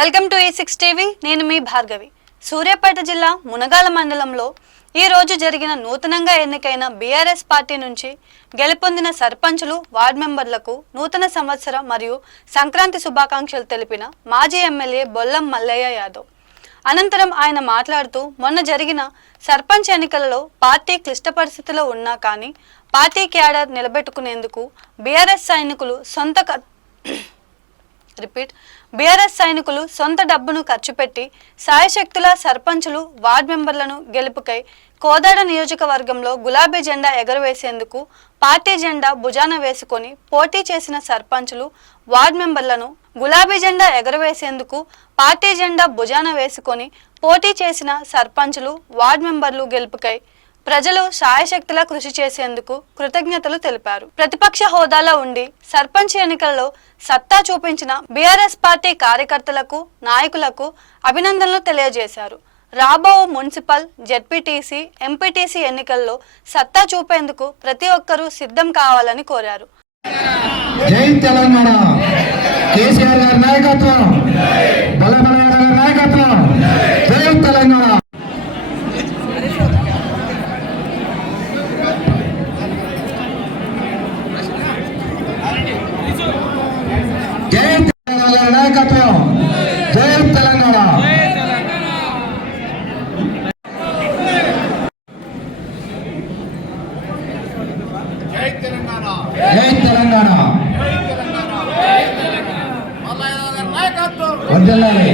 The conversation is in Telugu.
Welcome to E6 TV. నేను మీ భార్గవి. సూర్యాపేట జిల్లా మునగాల మండలంలో ఈ రోజు జరిగిన నూతనంగా ఎన్నికైన బీఆర్ఎస్ పార్టీ నుంచి గెలుపొందిన సర్పంచులు, వార్డు మెంబర్లకు నూతన సంవత్సర మరియు సంక్రాంతి శుభాకాంక్షలు తెలిపిన మాజీ ఎమ్మెల్యే బొల్లం మల్లయ్య యాదవ్. అనంతరం ఆయన మాట్లాడుతూ, మొన్న జరిగిన సర్పంచ్ ఎన్నికలలో పార్టీ క్లిష్ట పరిస్థితిలో ఉన్నా కానీ పార్టీ క్యాడర్ నిలబెట్టుకునేందుకు బీఆర్ఎస్ సైనికులు సొంత డబ్బును ఖర్చు పెట్టి సాయశక్తుల సర్పంచులు, వార్డు మెంబర్లను గెలుపుకై కోదాడ నియోజకవర్గంలో గులాబీ జెండా ఎగరవేసేందుకు పార్టీ జెండా భుజాన వేసుకొని పోటీ చేసిన సర్పంచులు, వార్డు మెంబర్లను గులాబీ జెండా ఎగరవేసేందుకు పార్టీ జెండా భుజాన వేసుకొని పోటీ చేసిన సర్పంచులు, వార్డు మెంబర్లు గెలుపుకై ప్రజలు సాయశక్తిలా కృషి చేసేందుకు కృతజ్ఞతలు తెలిపారు. ప్రతిపక్ష హోదాలో ఉండి సర్పంచ్ ఎన్నికల్లో సత్తా చూపించిన బీఆర్ఎస్ పార్టీ కార్యకర్తలకు, నాయకులకు అభినందనలు తెలియజేశారు. రాబో మున్సిపల్, జెడ్పీటీసీ, ఎంపీటీసీ ఎన్నికల్లో సత్తా చూపేందుకు ప్రతి ఒక్కరూ సిద్ధం కావాలని కోరారు. జై తెలంగాణ. కేసీఆర్ గారి నాయకత్వం, బలమైన గారి నాయకత్వం. జై తెలంగాణ. జై తెలంగాణ గారి నాయకత్వం. జై తెలంగాణ. జై తెలంగాణ. జై తెలంగాణ. మల్లయ్య గారి నాయకత్వం వర్ధిల్లాలి.